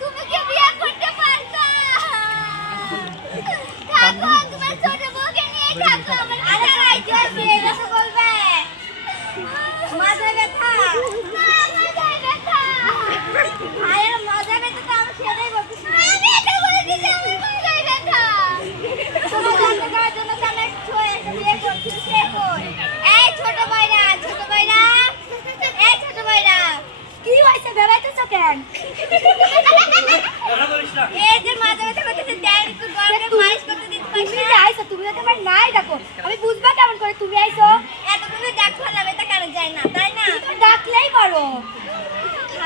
তুমি কি বিয়ে করতে পারছো? থাকো তোমার ছোট বউকে নিয়ে থাকো। আমার আরে রাইতে আছে কথা বলবে। মজা ব্যথা আরে মজা ব্যথা তো আমি সেটাই বলতেছি। আমি এটা বলে দিছি আমার মজা ব্যথা। তোমার জায়গার জন্য তো আমি বিয়ে করছি সে কই? এই ছোট ভাইরা এই ছোট ভাইরা কি হইছে বেরাইতেছ কেন? এই যে মজা ব্যথা করতেছে দেন একটু গরমে মালিশ করতে দিতে পারছ না? আইছো তুমি তো আমার নাই দেখো আমি বুঝবা কেমন করে তুমি আইছো? এত তুমি দেখো না ব্যথা কেন যায় না তাই না? তুমি ডাকলেই পারো।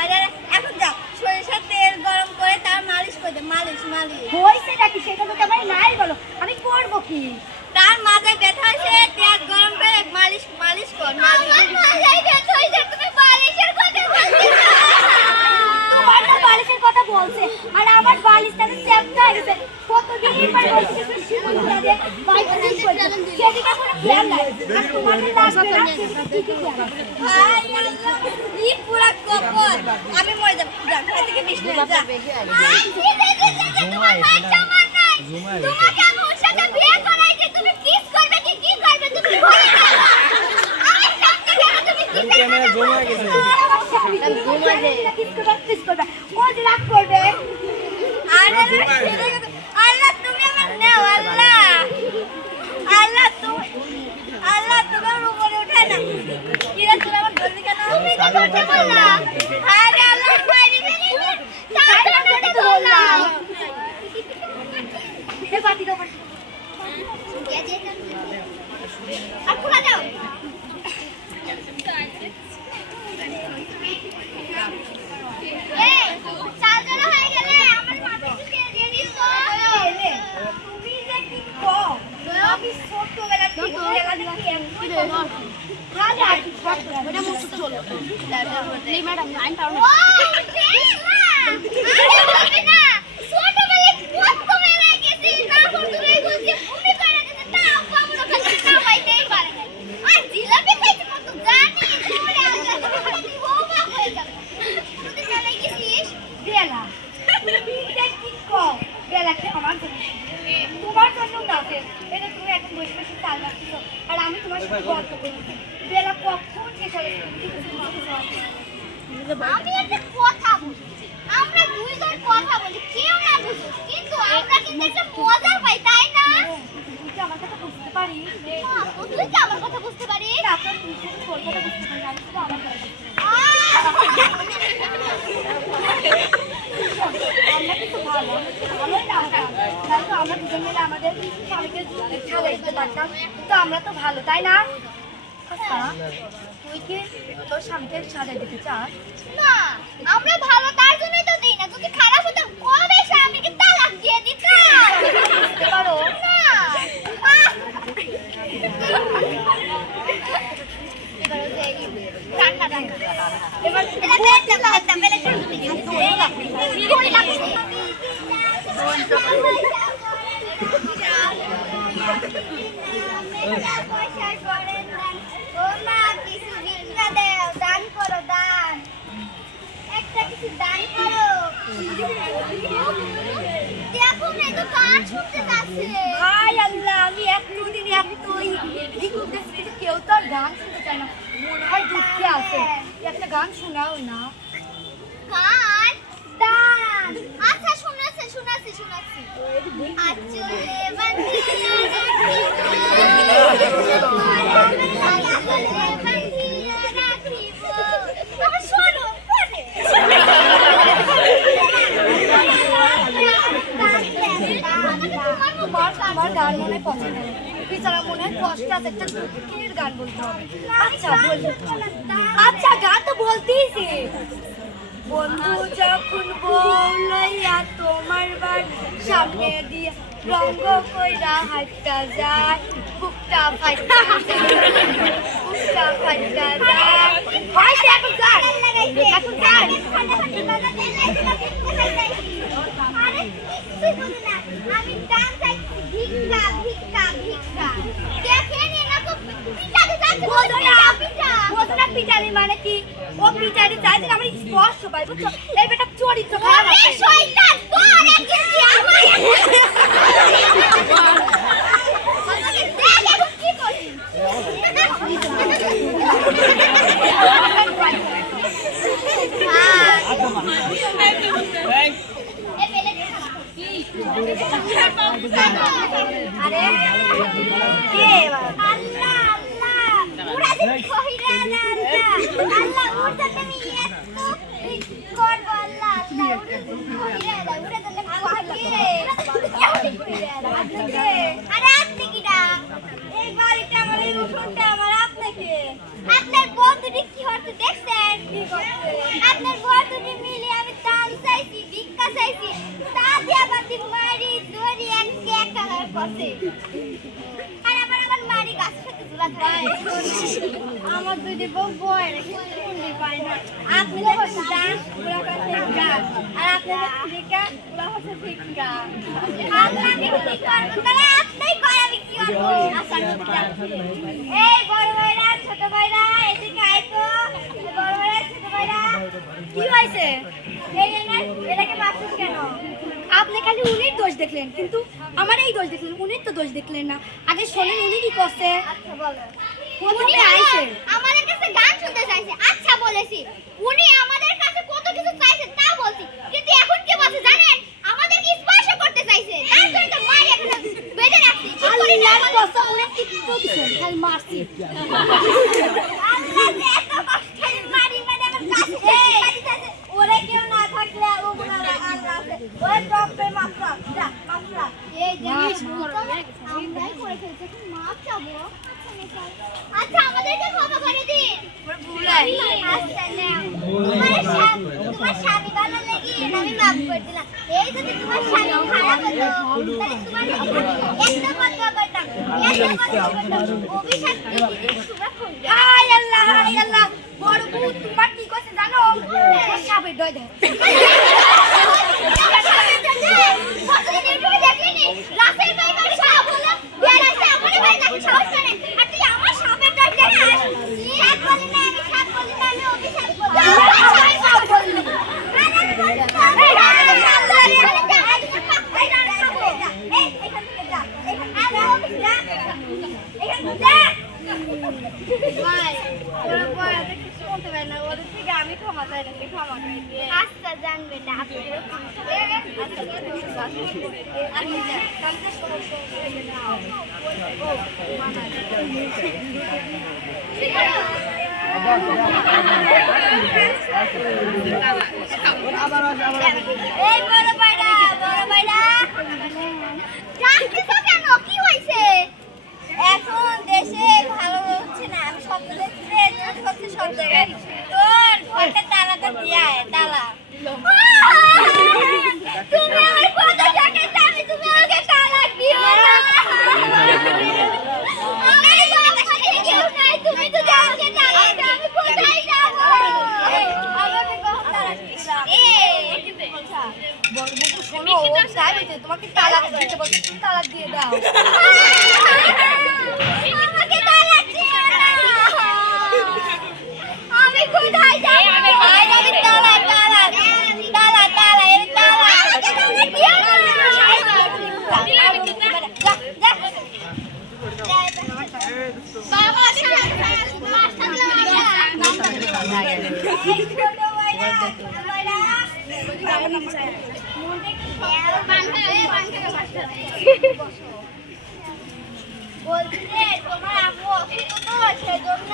আরে এখন যাও সরিষার তেল গরম করে তার মালিশ করে দে। মালিশ হইছে নাকি সেটা তো আমার নাই বলো আমি করব কি? তার মাথায় ব্যথা হইছে তেল গরম করে মালিশ কর। আমার মাথায় ব্যথা হইছে তুমি বালিশের কথা বলছিস? তোমার না বালিশের কথা বলছে আর আমার বালিশটা চ্যাপটা হয়ে গেছে। কতদিন পর বলছি তুমি শিমুল দিয়ে বাইরে দিন করতে সেদিকে কোনো প্ল্যান নাই। আর তোমার লাগবে না ঠিক কি হাই আল্লাহ ই পুরো কপল আমি মরে যাব। যান এখান থেকে বিষ্ণু যা। তোমার বাচ্চা মান নাই। তোমাকে আমি ওর সাথে বিয়ে করাইছি তুমি কিস করবে কি করবে তুমি ভয় না। আমার সামনে কেন তুমি কিস ক্যামেরা জমা গেছে। ঘুমা দে কিস করবে ও যে রাগ করবে। আরে আল্লাহ তুমি আমার নাও আল্লাহ তোমার উপরে উঠে না। কি রে তুমি আমার বললি কেন? তুমি তো করতে বললা। আরে আল্লাহ মারি ফেলি তাড়াতাড়ি তো বললাম। এ বাতি দাও বাতি। আর খোলা দাও। এই চালচল হয়ে গেলে আমার মাথায় দিয়ে দিছো। তুমি যে কি কও আমি ছোটবেলা থেকে লেখা দিছি কি রে না রাজা কি ছোটবেলা মুখ চলো এই ম্যাডাম 9000 ও না ছোটবেলায় কত মেলা গেছি তারপর তুমি বলছি ভূমি করে দিতে তা আব্বা মনে করতে না পাইতেই পারে না। আর জিলাপি খাইতে কত জানি দৌড়ে আসলে তুমি হোমা হয়ে যাবে। তুই চলে গেছিস বেলা তুমি কি কও বেলা কি আমার জন্য তোমার জন্য কাছে এটা তুমি এখন বসে বসে চাল রাখছো আর আমি তোমার সাথে গল্প করছি। বেলা কখন শেষ হবে? আমি একটা কথা বলি আমরা দুইজন কথা বলি কেউ না বুঝে কিন্তু আমরা কিন্তু একটা মজা পাই তাই না? তুই কি আমার কথা বুঝতে পারিস? না তুই কি আমার কথা বুঝতে পারিস? না তুই কি তোর কথা বুঝতে পারিস আমি তো আমার কথা আমরা কিন্তু ভালোই না তাই তো আমরা দুজন মিলে আমাদের স্বামীকে ছাড়াই দিতে পারতাম তো আমরা তো ভালো তাই না? আচ্ছা তুই কি তোর স্বামীকে সাজাই দিতে চাস? না আমরা ভালো তার জন্যই তো দেই না। যদি খারাপ হতো কবে স্বামীকে তালাক দিয়ে দিতাম। বুঝতে পারো না এবার দান করো দান একটা কিছু দান করো। দেখো না তো গান শুনতে যাচ্ছে। হায় আল্লাহ আমি একদিন একটুই কেউ তো আর গান শুনতে চায় না মনে হয় দুঃখে আছে। একটা গান শোনাও না। গান দান আচ্ছা শোনাচ্ছি আচলে বাঁধিয়া রাখিব আমার শোনো আমার গান মনে পছন্দ বিচারা মনে হয় কষ্ট আছে একটা দুঃখের গান বলতে হবে। আচ্ছা গান তো বলতেইছি। বন্ধু যখন বলইয়া তোমার বার সামনে দিয়ে রঙ্গ কইরা হাইটা যায় বুকটা ফাইটা যায় হয়তো এখন গান আমি গান চাইছি ভিক্ষা ভিক্ষা ভিক্ষা দেখেন এরকম পিঠা পিঠা পিঠা পিঠা মানে কি ও বিচারে চাইছে আমার স্পর্শ পাই বুঝছো এই বেটা চরিত্র খারাপ আছে শয়তান তোর একদিন কি আমার আমাকে দেখ এখন কি করি আরে কে আল্লাহ আল্লাহ পুরা দিন কইরা না আল্লাহ ওটা তুমি এত করব আল্লাহ আল্লাহ কইরা দাও ওটা তো কইরা আরে আপনি কিডা এই বাড়িটা আমার এই উঠোনটা আমার আপনাকে আপনার বন্ধুটি কি হচ্ছে দেখছেন কি করছে আপনার বন্ধুটি মিলে আমি দান চাইছি ভিক্ষা চাইছি তা দিয়া বাতি মারি ধরি এক কালার করছে আর আমার মারি গাছ থেকে ঝুলা ধরে আমার দুই বউ বয় রেখে শুনলি পাই না আপনি দেখছেন দান পুরো কাছে গাছ আর আপনি ভিক্ষা পুরো হচ্ছে ভিক্ষা আপনি কি করবেন তাহলে আপনিই কয় আমি কি করব আচ্ছা এই বড় ভাইরা ছোট ভাইরা এদিকে আয় তো বড় ভাইরা ছোট ভাইরা কি হইছে এই না এটাকে মারছিস কেন আপনি খালি উনির দোষ দেখলেন কিন্তু আমার এই দোষ দেখলেন উনির তো দোষ দেখলেন না আগে শুনেন উনি কি করছে আচ্ছা বলো উনি আইছে আমাদের কাছে গান শুনতে চাইছে আচ্ছা বলেছি উনি আমাদের কাছে কত কিছু চাইছে তা বলছি কিন্তু এখন কি বলছে জানেন আমাদের কি স্পর্শ করতে চাইছে তার জন্য তো মারি এখন বেঁধে রাখছি কি করি না কষ্ট উনি কি করছে খালি মারছি আল্লাহ এত কষ্ট মারি মানে আমার কাছে ওরে কেউ না থাকলে ও মনে আল্লাহ আছে ওই টপে মাফরা যা মাফরা এই জিনিস আমরাই করে ফেলছি এখন মাফ চাবো আচ্ছা আমাদেরকে ক্ষমা করে দিন ভুলাই আচ্ছা নাও তোমার স্বামী ভালো লাগি আমি মাফ করে দিলাম এই যদি তোমার স্বামী খারাপ হতো তাহলে তোমার একটা কথা বলতাম অভিশাপ দিয়ে তোমরা খুঁজবে হায় আল্লাহ বড় বউ তোমার কি কইছে জানো সাপের দই দেয় কতদিন ইউটিউবে দেখলেনি রাসেল ভাই আমার সাপ হলো বেরাইছে আমার ভাই নাকি সাহস করে আর তুই আমার সাপের দই দেখাস সাপ বলি না আমি অভিশাপ বলি সাপ বলি আমি ক্ষমা চাই না ক্ষমা করে দিয়ে আচ্ছা জানবে না এই বড় ভাইরা কেন কি হয়েছে এখন দেশে ভালো হচ্ছে না আমি স্বপ্ন দেখছি সব জায়গায় তোর ঘরটা তালাটা দিয়া তালা তুমি আমার কথা জানে আমি তুমি আমাকে তালাক দিও না আমি তোমাকে কেউ নাই তুমি তো আমাকে তালাক দাও আমি কোথায় যাব আমাকে কখন তালাক দিলা বলবো শোনো ও চাইছে তোমাকে তালাক দিতে বলছে তুমি তালাক দিয়ে দাও আমাকে তালাক দিও না আমি কোথায় যাব আমি তালাক বাবা বলছে তোমার আম্মু অসুস্থ তো সেজন্য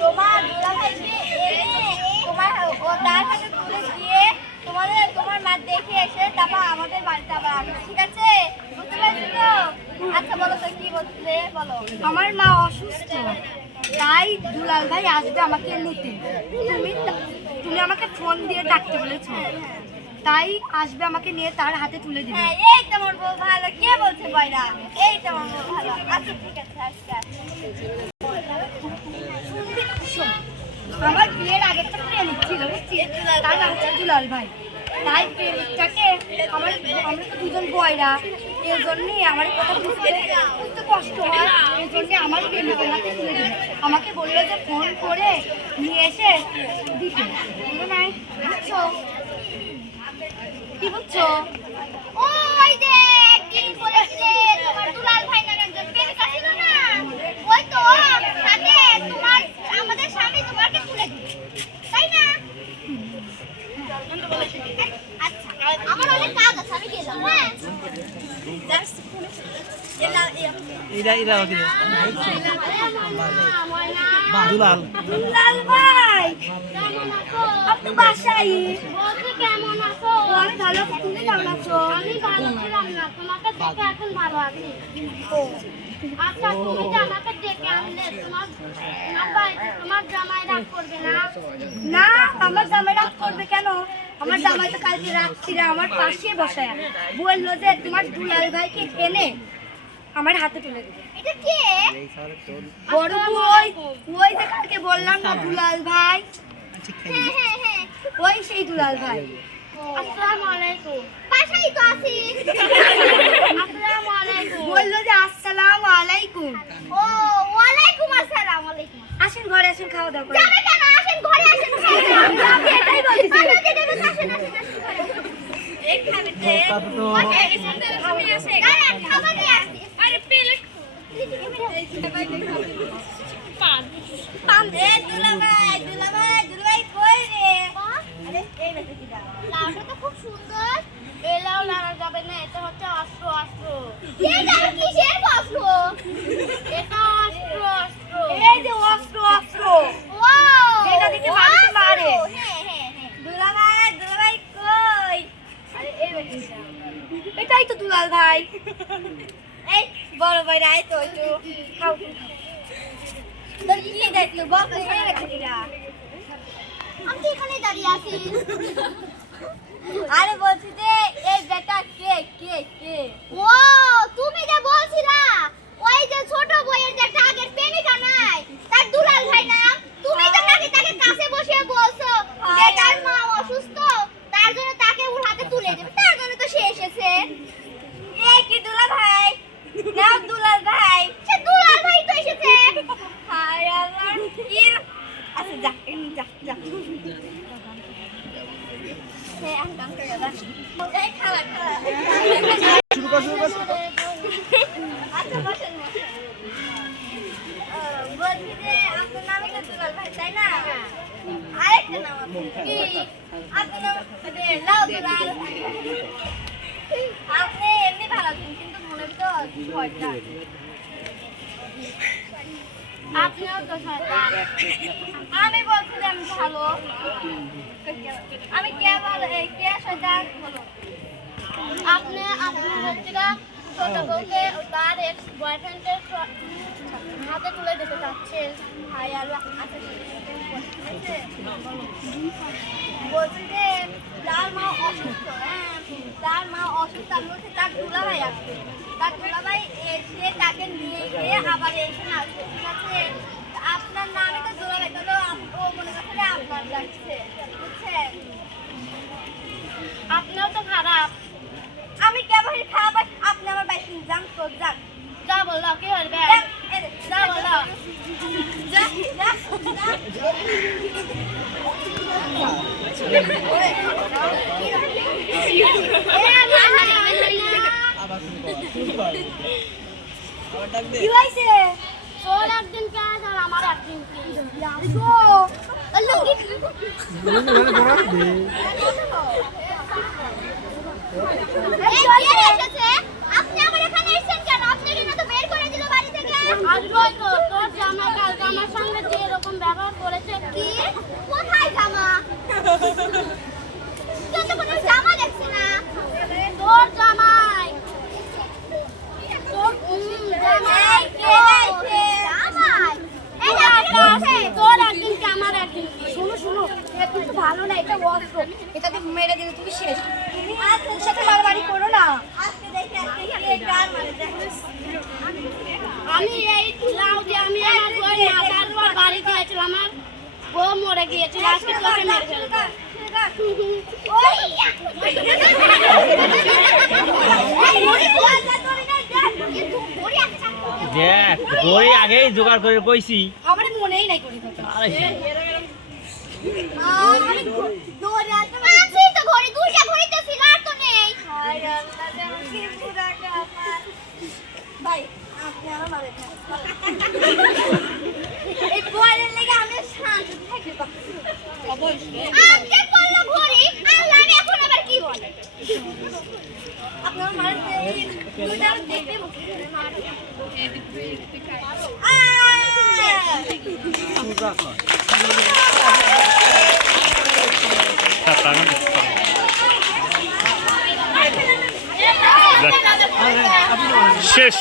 তোমার দুলাভাইকে এনে তোমার তার হাতে তুলে দিয়ে তোমার মা দেখে এসে তারপর আমাদের বাড়িতে আবার আসবে ঠিক আছে বুঝতে পারছো তো আচ্ছা বলো তো কি বলছিলে বলো আমার মা অসুস্থ তাই দুলাল ভাই আসবে আমাকে নিতে তুমি আমাকে ফোন দিয়ে ডাকতে বলেছো তাই আসবে আমাকে নিয়ে তার হাতে তুলে দিবে এই তোমার বউ ভালো কে বলছে বাইরা এই তোমার বউ ভালো আচ্ছা ঠিক আছে আচ্ছা আমার বিয়ের আগে একটা প্রেমিক ছিল বুঝছিস তার নাম হচ্ছে দুলাল ভাই তাই প্রেমিকটাকে আমরা তো দুজন বয়রা, এই জন্যে আমার কথা বুঝতে কষ্ট হয়, এই জন্যে আমার প্রেমিকের হাতে তুলে দিল। আমাকে বললো যে ফোন করে নিয়ে এসে দিতে, বুঝলো না? বুঝছো কি বুঝছো? ওই যে একদিন বলেছিলে তোমার দুলাল ভাই নামে একজন প্রেমিকা ছিল না, ওই তো তাকে তোমার আমাদের স্বামী তোমাকে তুলে দিল, তাই না? আচ্ছা, আমার অনেক কাজ আছে, আমি গেলাম। হ্যাঁ দুলাল দুলাল ভাই কেমন আছো? আপনি বাসায়? বলছি কেমন আছো? আমি ভালো আছি, তুমি কেমন আছো? আমি ভালো ছিলাম না, তোমাকে দেখে এখন ভালো আছি। আচ্ছা, তুমি যে আমাকে ডেকে আনলে, তোমার বাড়িতে তোমার জামাই রাগ করবে না? না, আমার জামাই রাগ করবে কেন? আমার জামাই তো কালকে রাত্রিরে আমার পাশে বসায় বললো যে তোমার দুলাল ভাইকে এনে আমার হাতে তুলে দেবে। এটা কে? বড় বই, ওই যে কালকে বললাম না দুলাল ভাই, হ্যাঁ হ্যাঁ হ্যাঁ, ওই সেই দুলাল ভাই। আসসালামু আলাইকুম। বাসায় তো আছি। আসসালামু আলাইকুম। বললো যে আসসালামু আলাইকুম। ও ওয়ালাইকুম আসসালাম। ওয়ালাইকুম আসেন ঘরে আসেন, খাওয়া দাওয়া করেন। যাবে কেন? আসেন ঘরে আসেন, খাওয়া দাওয়া। আমি এটাই বলতেছি। আসেন আসেন আসেন এখানে তে ওকে আমি আসে আরে খাবার নিয়ে আসি। আরে প্লেট পাম দে দুলা ভাই কই রে? আরে এই বেটা কি দাও? লাউটা তো খুব সুন্দর। এলাও লাড়া যাবে না, এটা হচ্ছে অস্ত্র অস্ত্র। এটা কিসের অস্ত্র? এটা অস্ত্র অস্ত্র। এই যে অস্ত্র অস্ত্র, ওয়াও, যেটা দেখে মানুষ মারে। হ্যাঁ হ্যাঁ হ্যাঁ। দুলা ভাই কই? আরে এই বেটা কি দাও? এটাই তো দুলাল ভাই। এই বড় ভাই রাই তো একটু খাও। তোর কি দায়িত্ব বল, এই বেটা কি দাও? আমি তো এখানে দাঁড়িয়ে আছি। আরে বলছি যে এই বেটা কে কে কে? ও তুমি যে বলছিলা ওই যে ছোট বইয়ের যে একটা আগের প্রেমিকা নাই, তার দুলাল ভাই না? তুমি তো নাকি তাকে কাছে বসিয়ে বলছো যে তার মা অসুস্থ, তার জন্য তাকে ওর হাতে তুলে দেবে, তার জন্য তো সে এসেছে। এই কি দুলা ভাই? না দুলাল ভাই। সে দুলাল ভাই তো এসেছে। হায় আল্লাহ কি আচ্ছা যা যা যা। হ্যাঁ আমি কাম করে দাও। এই খালা খালা। শুরু কর আচ্ছা বসেন। বলছি যে আপনার নামই তো দুলাল ভাই তাই না? আরেকটা নাম আছে কি? আপনার নাম লাউ দুলাল। আপনি এমনি ভালো আছেন কিন্তু মনের ভিতর ভয়টা। আপনিও তো শয়তান। আমি বলছি যে আমি ভালো। আমি কে ভালো কে শয়তান বলো? আপনি আপনার হচ্ছে ছোট বউকে তার এক্স বয়ফ্রেন্ডের হাতে তুলে দিতে চাচ্ছেন। হাই আল্লাহ। আচ্ছা ঠিক আছে। বলছি যে তার মা অসুস্থ, হ্যাঁ তার মা অসুস্থ, আমি বলছি তার দুলাভাই আসবে, তার দুলাভাই এসে তাকে নিয়ে গিয়ে আবার এখানে আসবে, ঠিক আছে? আপনার নামে তো দুলাভাই, তাহলে ও মনে করছে যে আপনার যাচ্ছে, বুঝছেন? আপনিও তো খারাপ। আমি কেমন খারাপ? আপনি আমার বাইক যান তো যান। যা বললো কি করবে? যা বলো যা যা কি হয়েছে? তোর একদিন কাজ আর আমার একদিন কি? গো আপনি আমার এখানে এসেছেন কেন? আপনি কিনা তো বের করে দিল বাড়ি থেকে। আসবই তো, তোর জামা কালকে আমার সঙ্গে যে এরকম ব্যবহার করেছে। কি? কোথায় জামা? কিন্তু কোনো জামা দেখছি না। তোর জামাই। তোর জামাই কে যাইছে? জামাই। এই আছে তোর একদিন কি আমার একদিন কি? শোনো শোনো, এটা কিন্তু ভালো না, এটা অস্ত্র, এটাতে মেরে দিলে তুমি শেষ। তুমি ওর সাথে মারামারি করো না। আজকে দেখি আজকে কে কার মারে দেখো। আমি এই লাউ দিয়ে আমি আমার বই মাথার পর বাড়ি দিয়েছিলাম, আমার বউ মরে গিয়েছিল, আজকে তোকে মেরে ফেলবো। দেখ ঘড়ি আগেই জোগাড় করে কইছি। আমার মনেই নাই করি কথা। আরে আনছি তো ঘড়ি, দুইটা ঘড়ি তো ছিল, আর তো নেই। হায় আল্লাহ, যেমন কি বুড়া কামাল। ভাই, আপনি আমার মারেন না। এই বলের লেগে আমি শান্ত থাকি বা। আনতে বললো ঘড়ি, আল্লাহ আমি এখন আবার কি বলে? আপনার মারেন না, এই দুইটা আমি দেখতে মুখে মারো। শেষ।